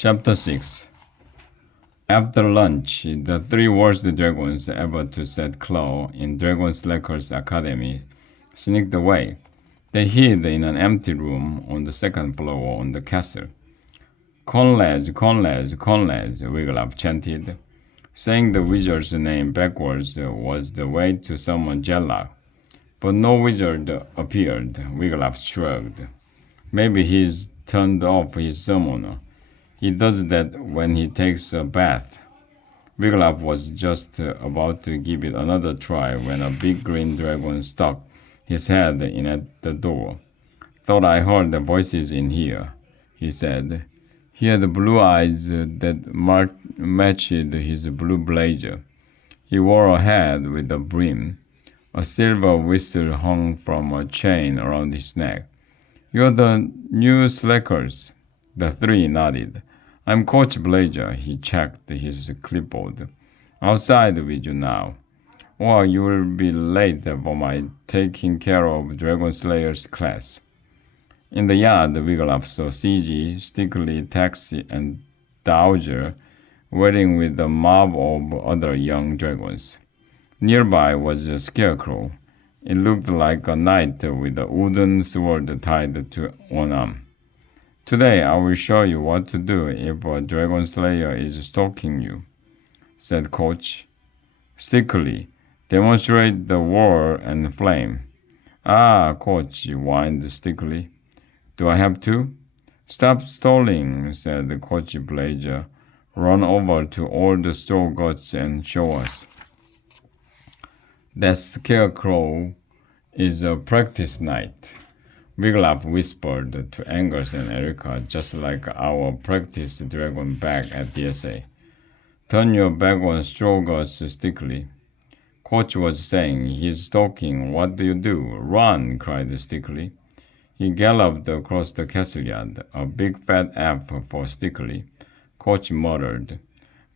Chapter 6. After lunch, the three worst dragons ever to set claw in Dragon Slayer's Academy sneaked away. They hid in an empty room on the second floor on the castle. Conlads, Conlads, Conlads, Wiglaf chanted. Saying the wizard's name backwards was the way to summon Jellock. But no wizard appeared. Wiglaf shrugged. Maybe he's turned off his summoner. He does that when he takes a bath. Wiglaf was just about to give it another try when a big green dragon stuck his head in at the door. Thought I heard the voices in here, he said. He had blue eyes that matched his blue blazer. He wore a hat with a brim. A silver whistle hung from a chain around his neck. You're the new Slackers. The three nodded. I'm Coach Blazer, he checked his clipboard. Outside with you now, or you will be late for my taking care of Dragon Slayer's class. In the yard, Wiglaf saw CG, Stickly, Taxi, and Dowager waiting with a mob of other young dragons. Nearby was a scarecrow. It looked like a knight with a wooden sword tied to one arm. Today I will show you what to do if a Dragon Slayer is stalking you, said Coach. Stickly, demonstrate the war and flame. Ah, Coach, whined Stickly. Do I have to? Stop stalling, said Coach Blazer. Run over to all the straw gods and show us. That scarecrow is a practice knight. Wiglaf whispered to Angus and Erica, just like our practice dragon back at DSA. Turn your back on straw gods, Stickly. Coach was saying, he's stalking. What do you do? Run, cried Stickly. He galloped across the castle yard, a big fat F for Stickly. Coach muttered.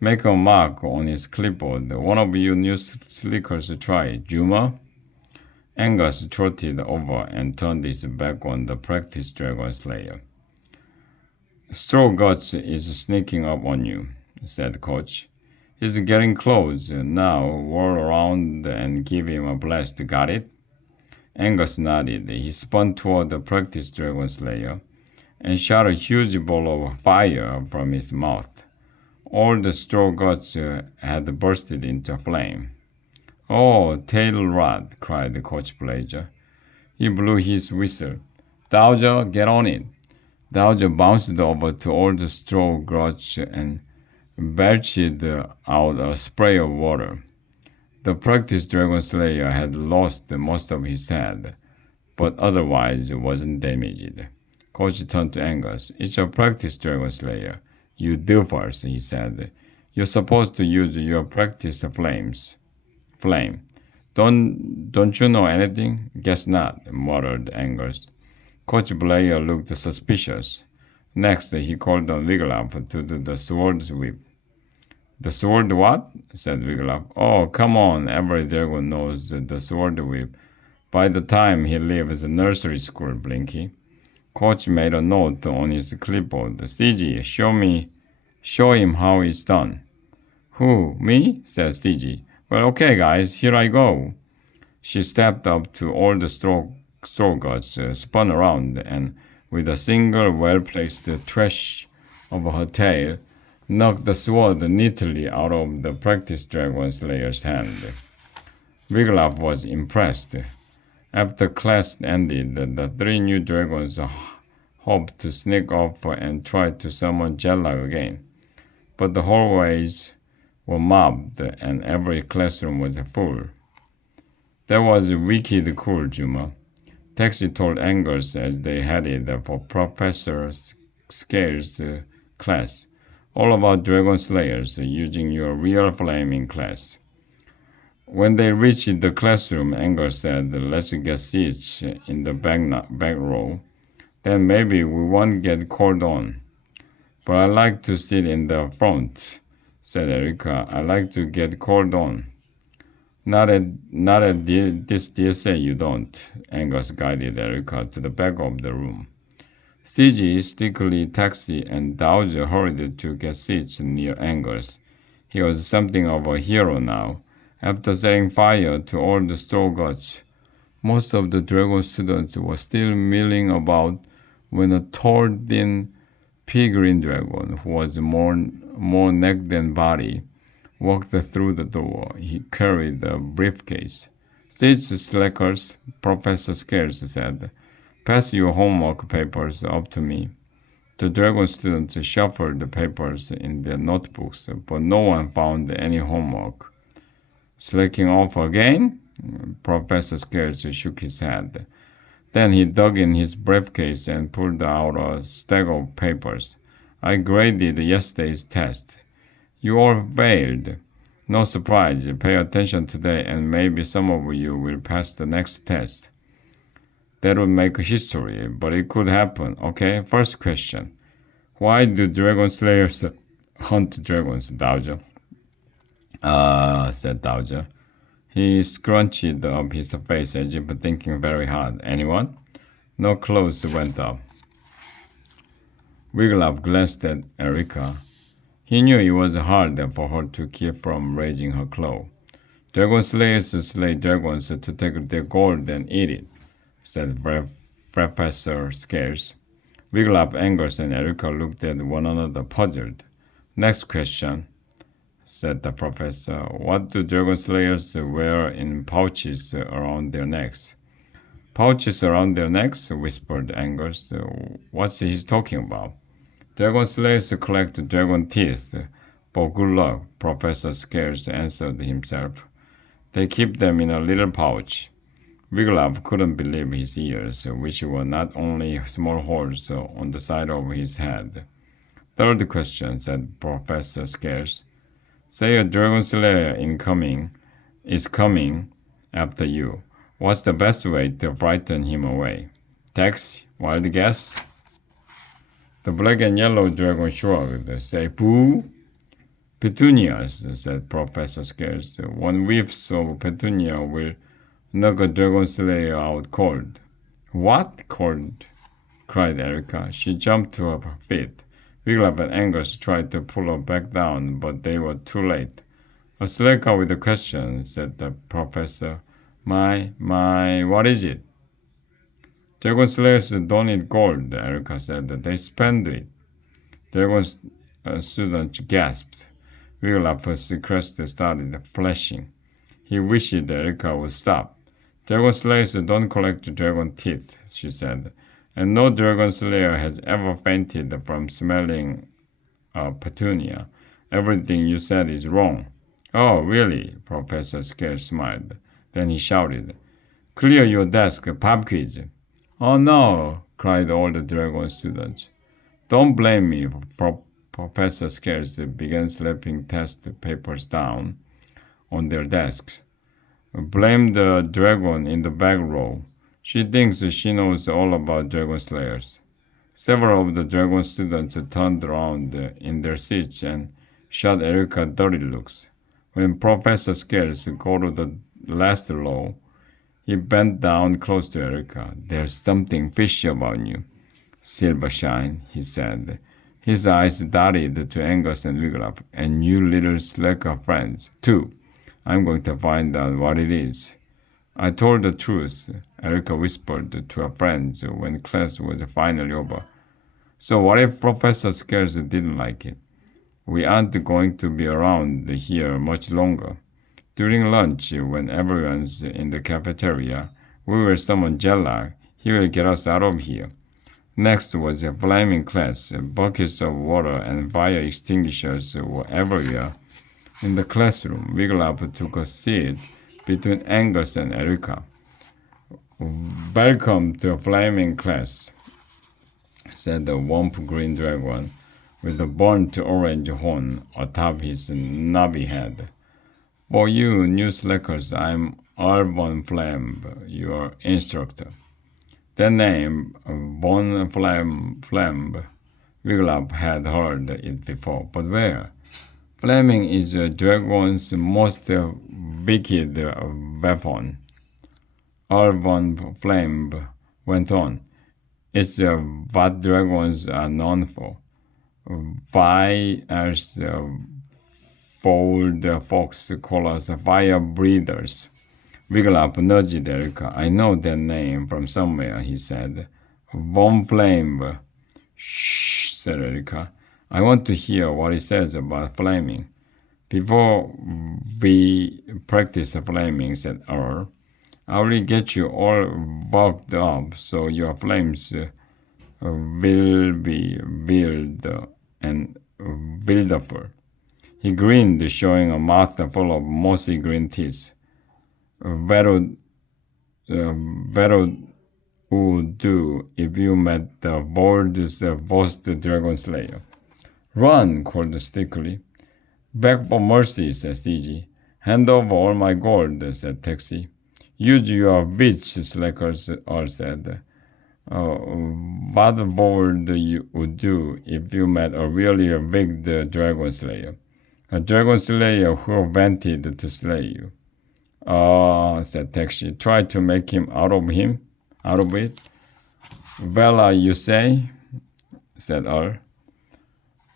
Make a mark on his clipboard. One of you new slickers try. Juma? Angus trotted over and turned his back on the practice Dragon Slayer. Straw Guts is sneaking up on you, said Coach. He's getting close. Now whirl around and give him a blast. Got it? Angus nodded. He spun toward the practice Dragon Slayer and shot a huge ball of fire from his mouth. All the straw guts had bursted into flame. Oh, tail rod, cried Coach Blazer. He blew his whistle. Dowager, get on it. Dowager bounced over to all the straw guts and belched out a spray of water. The practice Dragon Slayer had lost most of his head, but otherwise wasn't damaged. Coach turned to Angus. It's a practice Dragon Slayer. You do first, he said. You're supposed to use your practice flame. Don't you know anything? Guess not, muttered Angus. Coach Blair looked suspicious. Next, he called on Wiglaf to do the sword whip. The sword what? Said Wiglaf. Oh, come on, every dragon knows the sword whip. By the time he leaves nursery school, Blinky. Coach made a note on his clipboard. CG, show him how it's done. Who, me? Said CG. Well, okay, guys, here I go. She stepped up to all the straw gods, spun around, and with a single well-placed twish of her tail, knocked the sword neatly out of the practice Dragon Slayer's hand. Wiglaf was impressed. After class ended, the three new dragons hoped to sneak off and try to summon Jellock again. But the hallways were mobbed and every classroom was full. That was wicked cool, Juma. Taxi told Angus as they headed for Professor Scale's class. All about Dragon Slayers using your real flame in class. When they reached the classroom, Angus said, let's get seats in the back row. Then maybe we won't get called on. But I like to sit in the front, said Erica. I like to get called on. Not at this DSA you don't, Angus guided Erica to the back of the room. CG, Stickley, Taxi, and Dowser hurried to get seats near Angers. He was something of a hero now. After setting fire to all the store goods, most of the Dragon students were still milling about when a tall, thin pea-green dragon, who was more neck than body, walked through the door. He carried a briefcase. "Seats, slackers," Professor Scares said. "Pass your homework papers up to me." The Dragon students shuffled the papers in their notebooks, but no one found any homework. "Slacking off again?" Professor Scares shook his head. Then he dug in his briefcase and pulled out a stack of papers. "I graded yesterday's test. You all failed. No surprise. Pay attention today and maybe some of you will pass the next test. That would make history, but it could happen. Okay, first question. Why do dragon slayers hunt dragons, Dowser?" Said Dowser. He scrunched up his face as if thinking very hard. "Anyone?" No clothes went up. Wiglaf glanced at Erica. He knew it was hard for her to keep from raising her claw. "Dragon slayers slay dragons to take their gold and eat it," said Professor Scares. Wiglaf, Angers, and Erica looked at one another puzzled. "Next question," said the professor. "What do dragon slayers wear in pouches around their necks?" "Pouches around their necks?" whispered Angers. "What's he talking about?" "Dragon slayers collect dragon teeth. For good luck," Professor Scares answered himself. "They keep them in a little pouch." Wiglaf couldn't believe his ears, which were not only small holes on the side of his head. "Third question," said Professor Scares. "Say a dragon slayer is coming after you. What's the best way to frighten him away? Tax? Wild guess?" The black and yellow dragon shrugged. "Say boo?" "Petunias," said Professor Scares. "One whiff of petunia will knock a dragon slayer out cold." "What? Cold?" cried Erica. She jumped to her feet. Wiglaf and Angers tried to pull her back down, but they were too late. "A slacker with a question," said the professor. My, what is it?" "Dragon slayers don't eat gold," Erica said. "They spend it." Dragon student gasped. Wiglaf's crest started flashing. He wished Erica would stop. "Dragon slayers don't collect dragon teeth," she said. "And no dragon slayer has ever fainted from smelling petunia. Everything you said is wrong." "Oh, really?" Professor Scares smiled. Then he shouted, "Clear your desk, pop quiz." "Oh no!" cried all the dragon students. "Don't blame me." Professor Scares began slapping test papers down on their desks. "Blame the dragon in the back row. She thinks she knows all about dragon slayers." Several of the dragon students turned around in their seats and shot Erica dirty looks. When Professor Scares got to the last row, he bent down close to Erica. "There's something fishy about you, Silvershine," he said. His eyes darted to Angers and Wiglaf. "And you little slacker friends, too. I'm going to find out what it is." "I told the truth," Erica whispered to her friends when class was finally over. "So what if Professor Scares didn't like it? We aren't going to be around here much longer. During lunch, when everyone's in the cafeteria, we will summon Jellag. He will get us out of here." Next was a flaming class. Buckets of water and fire extinguishers were everywhere. In the classroom, Wiglaf took a seat between Angers and Erica. "Welcome to a flaming class," said the womp green dragon with a burnt orange horn atop his knobby head. "For you new slackers, I'm Von Flamb, your instructor." That name, Von Flamb, Wiglaf had heard it before, but where? Flaming is a dragon's most wicked weapon. Von Flamb went on. It's what dragons are known for. Why, as the bold folks call us, fire breathers. Wiglaf nudged Erica. I know that name from somewhere, he said. Von Flame. Shh, said Erica. I want to hear what he says about flaming. Before we practice flaming, said Earl, I will get you all bugged up so your flames will be wild and beautiful. He grinned, showing a mouth full of mossy green teeth. That would do if you met the boldest dragon slayer. Run, called Stickley. Beg for mercy, said Stigi. Hand over all my gold, said Taxi. Use your bitch, Slackers, all said. What bold you would do if you met a really big dragon slayer. A dragon slayer who wanted to slay you. Said Taxi. Try to make him out of it. Well, you say, said Earl.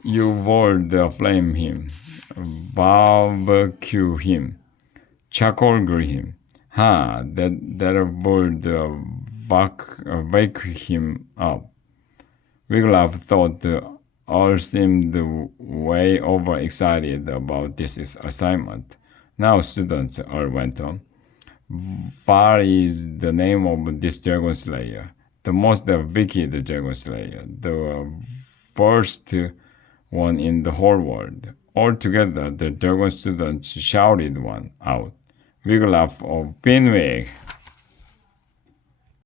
You would flame him, barbecue him, charcoal grill him. That would wake him up. Wiglaf thought Earl seemed way overexcited about this assignment. Now, students, Earl went on. What is the name of this dragon slayer? The most wicked dragon slayer. The first one in the whole world. Altogether, the dragon students shouted one out. Wiglaf of Binwig.